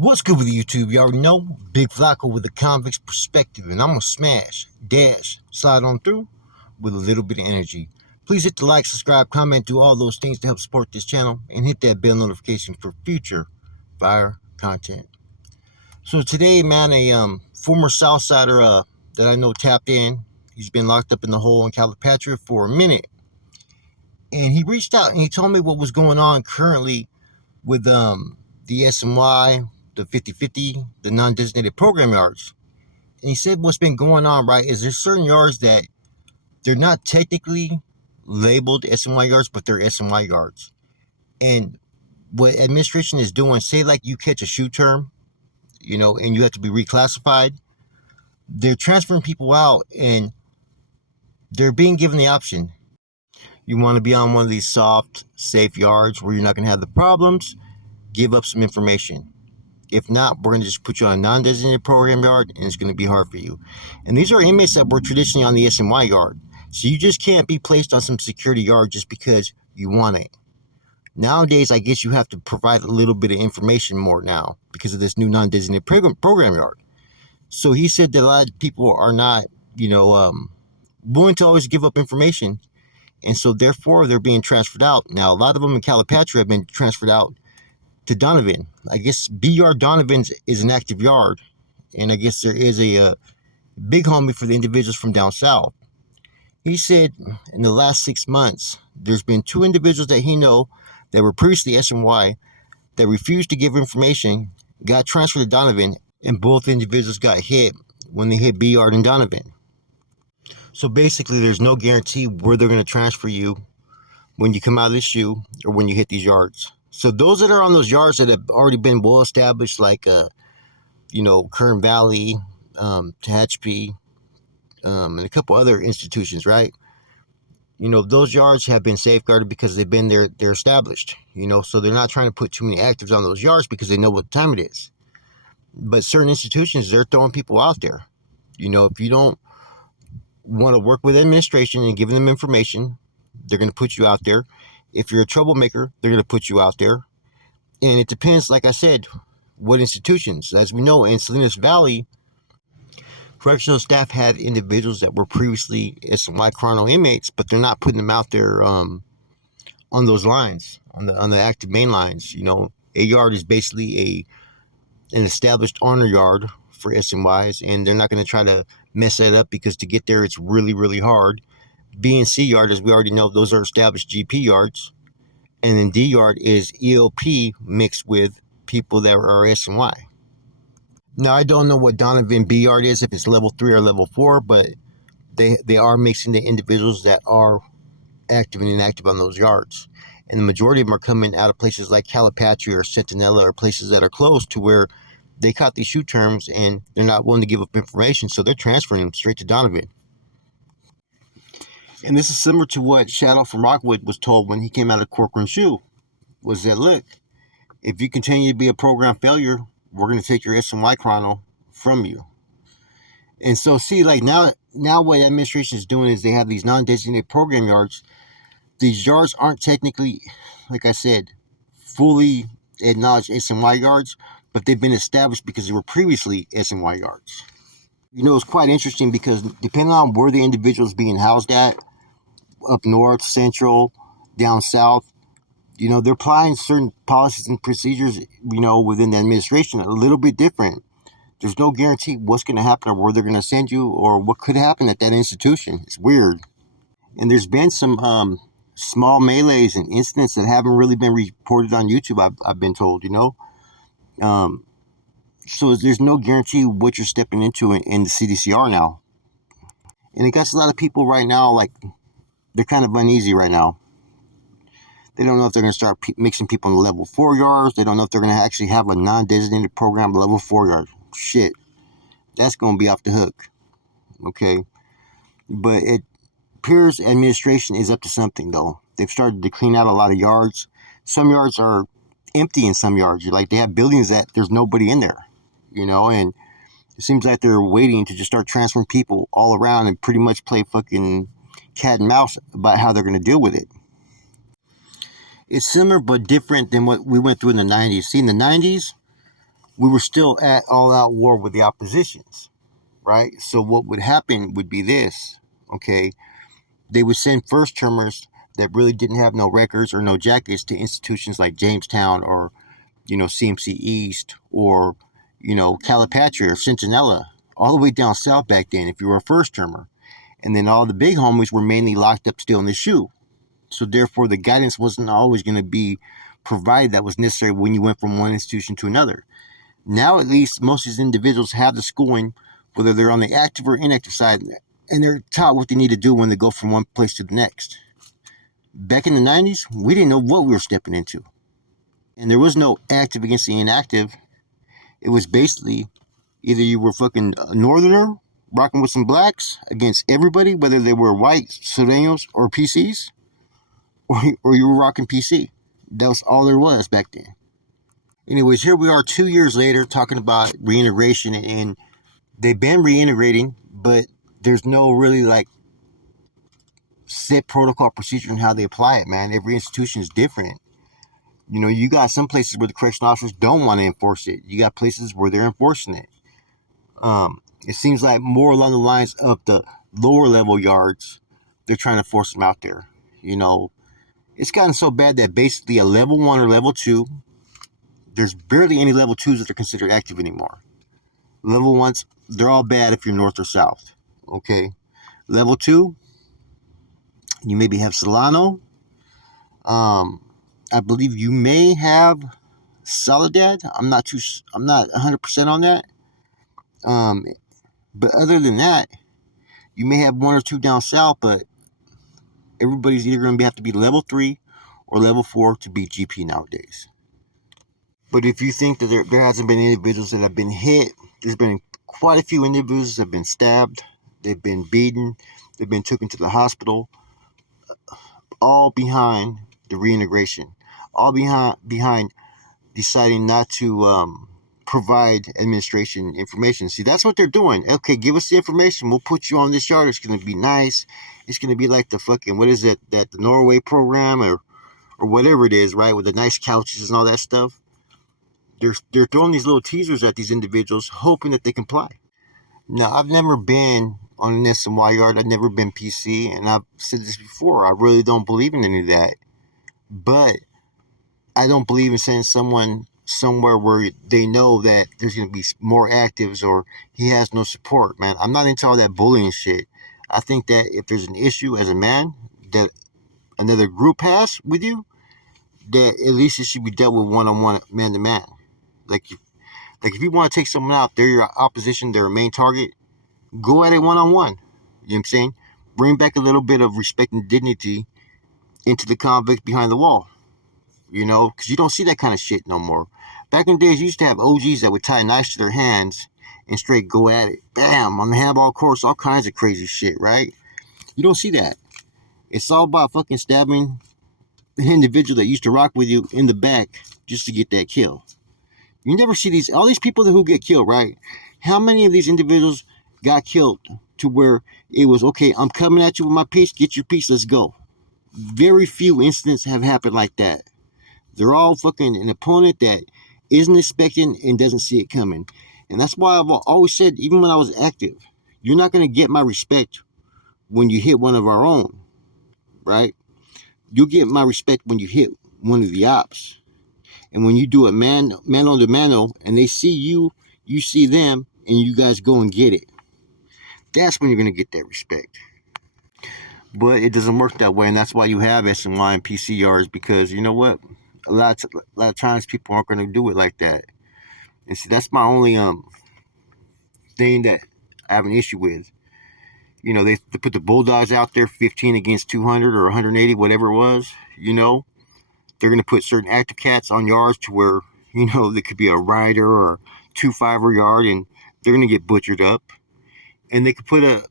What's good with YouTube? You already know, Big Flacco with a convict's perspective, and I'm gonna smash, slide on through with a little bit of energy. Please hit the like, subscribe, comment, do all those things to help support this channel, and hit that bell notification for future fire content. So today, man, a former Southsider that I know tapped in. He's been locked up in the hole in Calipatria for a minute, and he reached out and he told me what was going on currently with the SMY, the 50/50, the non-designated program yards. And he said what's been going on, right, is there's certain yards that they're not technically labeled SMY yards, but they're SMY yards. And what administration is doing, say like you catch a shoe term, and you have to be reclassified, they're transferring people out and they're being given the option. You want to be on one of these soft, safe yards where you're not going to have the problems, give up some information. If not, we're going to just put you on a non-designated program yard, and it's going to be hard for you. And these are inmates that were traditionally on the SMY yard. So you just can't be placed on some security yard just because you want it. Nowadays, I guess you have to provide a little bit of information more now because of this new non-designated program yard. So he said that a lot of people are not, willing to always give up information. And so therefore, they're being transferred out. Now, a lot of them in Calipatria have been transferred out to Donovan. I guess B yard Donovan's is an active yard, and I guess there is a big homie for the individuals from down south. He said in the last 6 months, there's been 2 individuals that he know that were previously SMY that refused to give information, got transferred to Donovan, and both individuals got hit when they hit B yard and Donovan. So basically, there's no guarantee where they're going to transfer you when you come out of the shoe or when you hit these yards. So those that are on those yards that have already been well established, like Kern Valley, Tehachapi, and a couple other institutions, right? Those yards have been safeguarded because they've been there, they're established. So they're not trying to put too many actives on those yards because they know what time it is. But certain institutions, they're throwing people out there. If you don't want to work with administration and giving them information, they're going to put you out there. If you're a troublemaker, they're going to put you out there. And it depends, like I said, what institutions. As we know, in Salinas Valley, correctional staff had individuals that were previously SMY chrono inmates, but they're not putting them out there on those lines, on the active main lines. A yard is basically an established honor yard for SMYs, and they're not going to try to mess that up because to get there, it's really, really hard. B and C yard, as we already know, those are established GP yards. And then D yard is ELP mixed with people that are SMY. Now, I don't know what Donovan B yard is, if it's level 3 or level 4, but they are mixing the individuals that are active and inactive on those yards. And the majority of them are coming out of places like Calipatria or Centinela or places that are close to where they caught these shoe terms and they're not willing to give up information, so they're transferring them straight to Donovan. And this is similar to what Shadow from Rockwood was told when he came out of Corcoran Shoe, was that, look, if you continue to be a program failure, we're going to take your SMY chrono from you. And so, see, like now what administration is doing is they have these non-designated program yards. These yards aren't technically, like I said, fully acknowledged SMY yards, but they've been established because they were previously SMY yards. It's quite interesting because depending on where the individual is being housed at, up north, central, down south, they're applying certain policies and procedures, within the administration a little bit different. There's no guarantee what's going to happen or where they're going to send you or what could happen at that institution. It's weird. And there's been some small melees and incidents that haven't really been reported on YouTube, I've been told, So there's no guarantee what you're stepping into in the CDCR now. And it got a lot of people right now, like, they're kind of uneasy right now. They don't know if they're going to start mixing people in the level 4 yards. They don't know if they're going to actually have a non-designated program level 4 yard. Shit. That's going to be off the hook. Okay? But it appears administration is up to something, though. They've started to clean out a lot of yards. Some yards are empty in some yards. They have buildings that there's nobody in there. And it seems like they're waiting to just start transferring people all around and pretty much play fucking cat and mouse about how they're going to deal with it. It's similar but different than what we went through in the 90s. See, in the 90s, we were still at all-out war with the oppositions, right? So what would happen would be this, okay? They would send first-termers that really didn't have no records or no jackets to institutions like Jamestown or, CMC East or, Calipatria or Centinela, all the way down south back then if you were a first-termer. And then all the big homies were mainly locked up still in the SHU. So therefore, the guidance wasn't always going to be provided that was necessary when you went from one institution to another. Now, at least, most of these individuals have the schooling, whether they're on the active or inactive side, and they're taught what they need to do when they go from one place to the next. Back in the 90s, we didn't know what we were stepping into. And there was no active against the inactive. It was basically either you were fucking a northerner rocking with some blacks against everybody, whether they were white, Sureños, or PCs, or you were rocking PC. That was all there was back then. Anyways, here we are 2 years later talking about reintegration, and they've been reintegrating, but there's no really like set protocol procedure on how they apply it, man. Every institution is different. You got some places where the correctional officers don't want to enforce it. You got places where they're enforcing it. It seems like more along the lines of the lower level yards, they're trying to force them out there. It's gotten so bad that basically a level 1 or level 2, there's barely any level 2s that are considered active anymore. Level 1s, they're all bad if you're north or south. Okay. Level 2, you maybe have Solano. I believe you may have Soledad. I'm not 100% on that. But other than that, you may have 1 or 2 down south, but everybody's either going to have to be level 3 or level 4 to be GP nowadays. But if you think that there hasn't been individuals that have been hit, there's been quite a few individuals that have been stabbed, they've been beaten, they've been taken to the hospital, all behind the reintegration, all behind deciding not to provide administration information. See, that's what they're doing. Okay, give us the information. We'll put you on this yard. It's going to be nice. It's going to be like the fucking, what is it, that the Norway program or whatever it is, right, with the nice couches and all that stuff. They're throwing these little teasers at these individuals, hoping that they comply. Now, I've never been on an SMY yard. I've never been PC, and I've said this before. I really don't believe in any of that. But I don't believe in sending someone somewhere where they know that there's going to be more actives or he has no support, man. I'm not into all that bullying shit. I think that if there's an issue as a man that another group has with you, that at least it should be dealt with one-on-one, man-to-man. Like if you want to take someone out, they're your opposition, they're a main target, go at it one-on-one. You know what I'm saying? Bring back a little bit of respect and dignity into the convict behind the wall. Because you don't see that kind of shit no more. Back in the days, you used to have OGs that would tie a knife to their hands and straight go at it. Bam! On the handball course, all kinds of crazy shit, right? You don't see that. It's all about fucking stabbing the individual that used to rock with you in the back just to get that kill. You never see all these people who get killed, right? How many of these individuals got killed to where it was, okay, I'm coming at you with my piece, get your piece, let's go. Very few incidents have happened like that. They're all fucking an opponent that isn't expecting and doesn't see it coming. And that's why I've always said, even when I was active, you're not going to get my respect when you hit one of our own, right? You'll get my respect when you hit one of the ops. And when you do it mano to mano, and they see you, you see them, and you guys go and get it. That's when you're going to get that respect. But it doesn't work that way, and that's why you have SMY and PCRs, because you know what? A lot of times people aren't going to do it like that. And see, that's my only thing that I have an issue with. They put the Bulldogs out there 15 against 200 or 180, whatever it was, They're going to put certain active cats on yards to where, there could be a rider or 2-5er yard, and they're going to get butchered up. And they could put an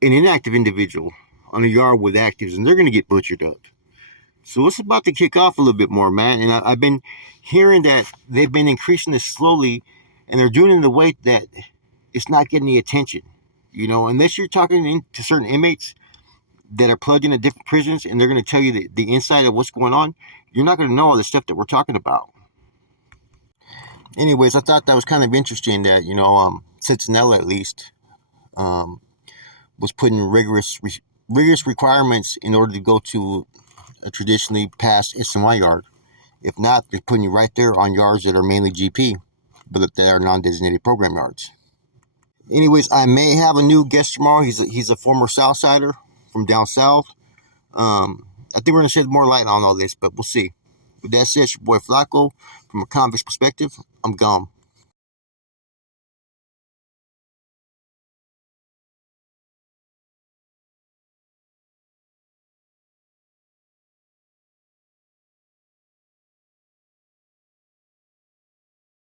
inactive individual on a yard with actives, and they're going to get butchered up. So it's about to kick off a little bit more, man. And I've been hearing that they've been increasing this slowly, and they're doing it in a way that it's not getting the attention. Unless you're talking to certain inmates that are plugged into different prisons and they're going to tell you the inside of what's going on, you're not going to know all the stuff that we're talking about. Anyways, I thought that was kind of interesting that, Cincinnati at least, um, was putting rigorous requirements in order to go to a traditionally passed SNY yard. If not, they're putting you right there on yards that are mainly GP, but that are non-designated program yards. Anyways, I may have a new guest tomorrow. He's a former Southsider from down south. I think we're gonna shed more light on all this, but we'll see. With that said, it's your boy Flacco. From a convict's perspective, I'm gone.